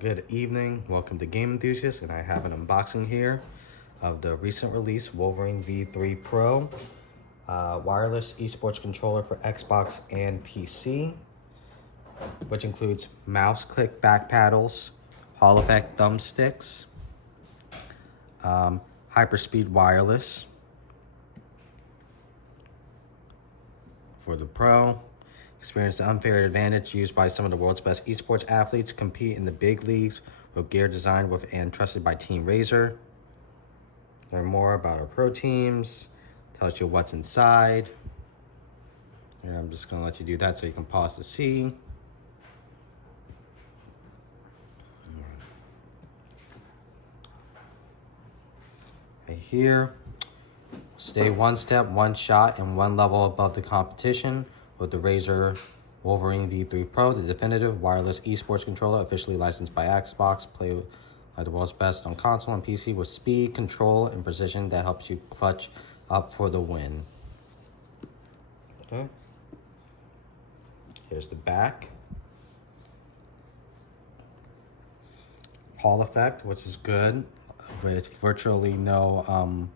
Good evening. Welcome to Game Enthusiast, and I have an unboxing here of the recent release Wolverine V3 Pro wireless esports controller for Xbox and PC, which includes mouse click back paddles, Hall effect thumbsticks, hyperspeed wireless for the Pro. Experience the unfair advantage used by some of the world's best esports athletes to compete in the big leagues with gear designed with and trusted by Team Razer. Learn more about our pro teams, tells you what's inside. And I'm just gonna let you do that so you can pause to see. Right here, stay one step, one shot, and one level above the competition with the Razer Wolverine V3 Pro, the definitive wireless esports controller officially licensed by Xbox. Play by the world's best on console and PC with speed, control, and precision that helps you clutch up for the win. Okay. Here's the back. Hall effect, which is good, with virtually no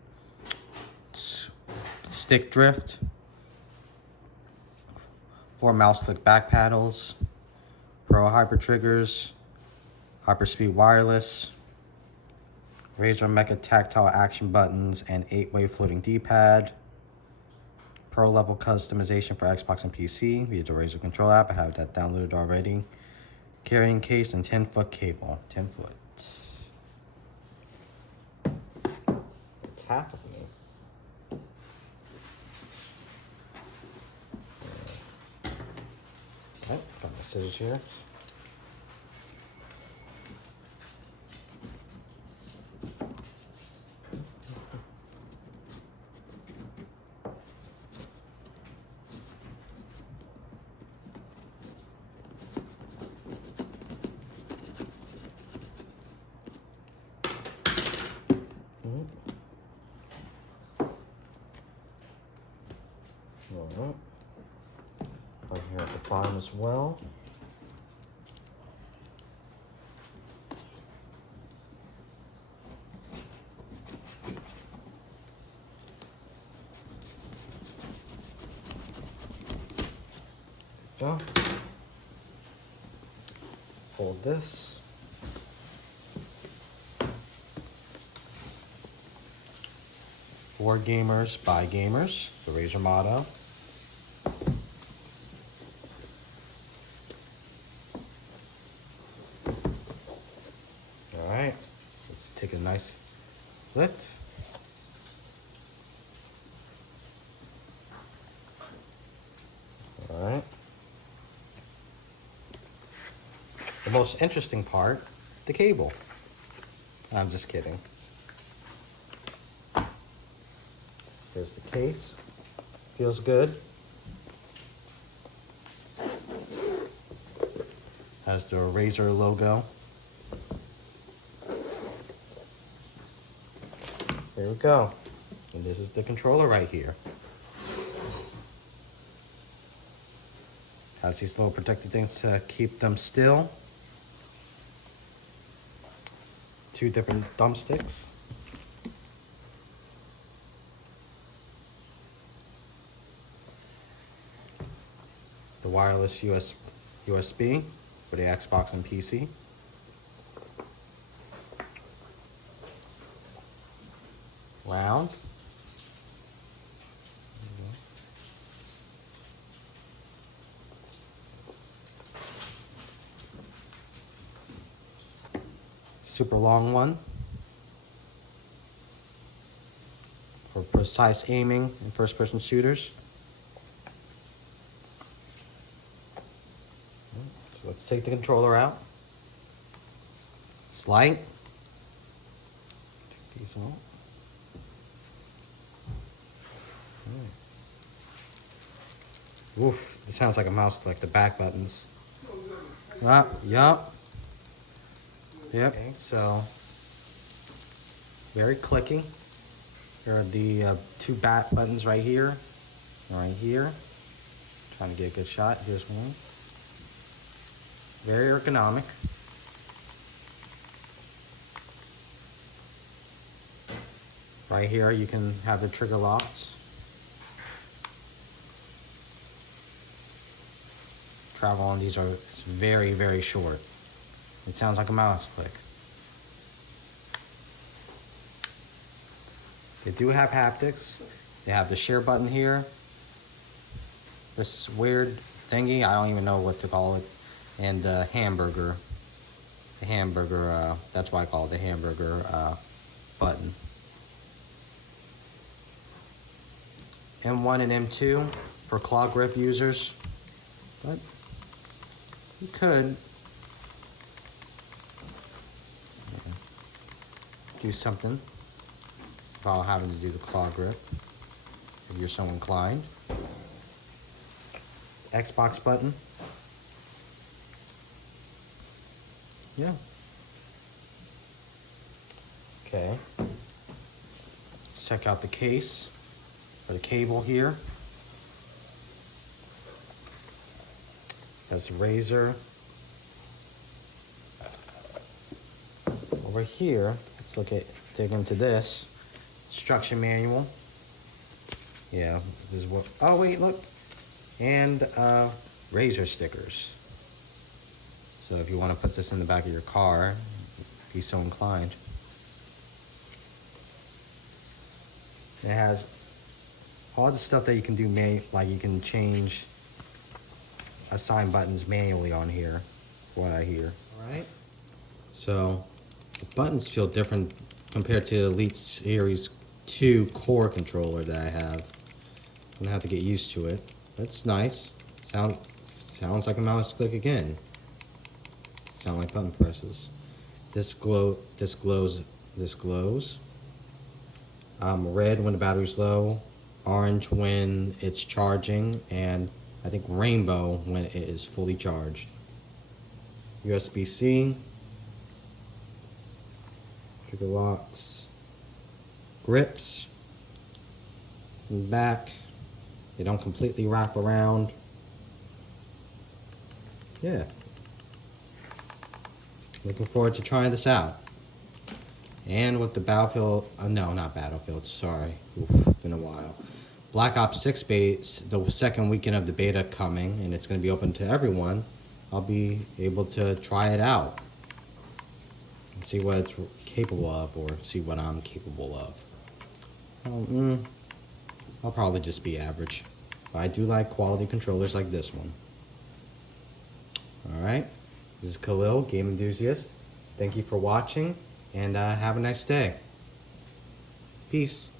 stick drift. 4 mouse click back paddles, Pro hyper triggers, hyperspeed wireless, Razer Mecha tactile action buttons, and 8-way floating D-pad. Pro level customization for Xbox and PC via the Razer Control app. I have that downloaded already. Carrying case and 10-foot cable. 10 foot. What's happening? Okay, got my scissors here. Alright. Right here at the bottom as well. Go. Hold this. For gamers, by gamers, the Razer motto. All right, let's take a nice lift. All right. The most interesting part, the cable. I'm just kidding. There's the case. Feels good. Has the Razer logo. There we go. And this is the controller right here. Has these little protective things to keep them still. 2 different thumbsticks. The wireless USB for the Xbox and PC. Round. Super long one for precise aiming in first-person shooters. So let's take the controller out. Slide. Take these out. Oof, this sounds like a mouse click, the back buttons. Yup. Yep, okay, so very clicky. Here are the 2 back buttons right here, right here. Trying to get a good shot. Here's one. Very ergonomic. Right here, you can have the trigger locks. Travel on these it's very, very short. It sounds like a mouse click. They do have haptics. They have the share button here. This weird thingy, I don't even know what to call it. And the hamburger. The hamburger, that's why I call it the hamburger button. M1 and M2 for claw grip users. But you could do something while having to do the claw grip if you're so inclined. Xbox button. Yeah. Okay. Let's check out the case for the cable here. Has the Razer. Over here, let's dig into this. Instruction manual. Yeah, this is what, oh wait, look. And Razer stickers. So if you want to put this in the back of your car, if you're so inclined. It has all the stuff that you can do, like you can change assign buttons manually on here, what I hear. All right. So the buttons feel different compared to the Elite Series 2 core controller that I have. I'm gonna have to get used to it. That's nice. Sounds like a mouse click again. Sound like button presses. This glows. Red when the battery's low, orange when it's charging, and I think rainbow when it is fully charged. USB-C, trigger locks, grips, and back. They don't completely wrap around. Yeah. Looking forward to trying this out. And with the Battlefield, no, not Battlefield, sorry. Oof, been a while. Black Ops 6 beta, the second weekend of the beta coming, and it's going to be open to everyone. I'll be able to try it out and see what it's capable of, or see what I'm capable of. I'll probably just be average. But I do like quality controllers like this one. Alright, this is Khalil, Game Enthusiast. Thank you for watching, and have a nice day. Peace.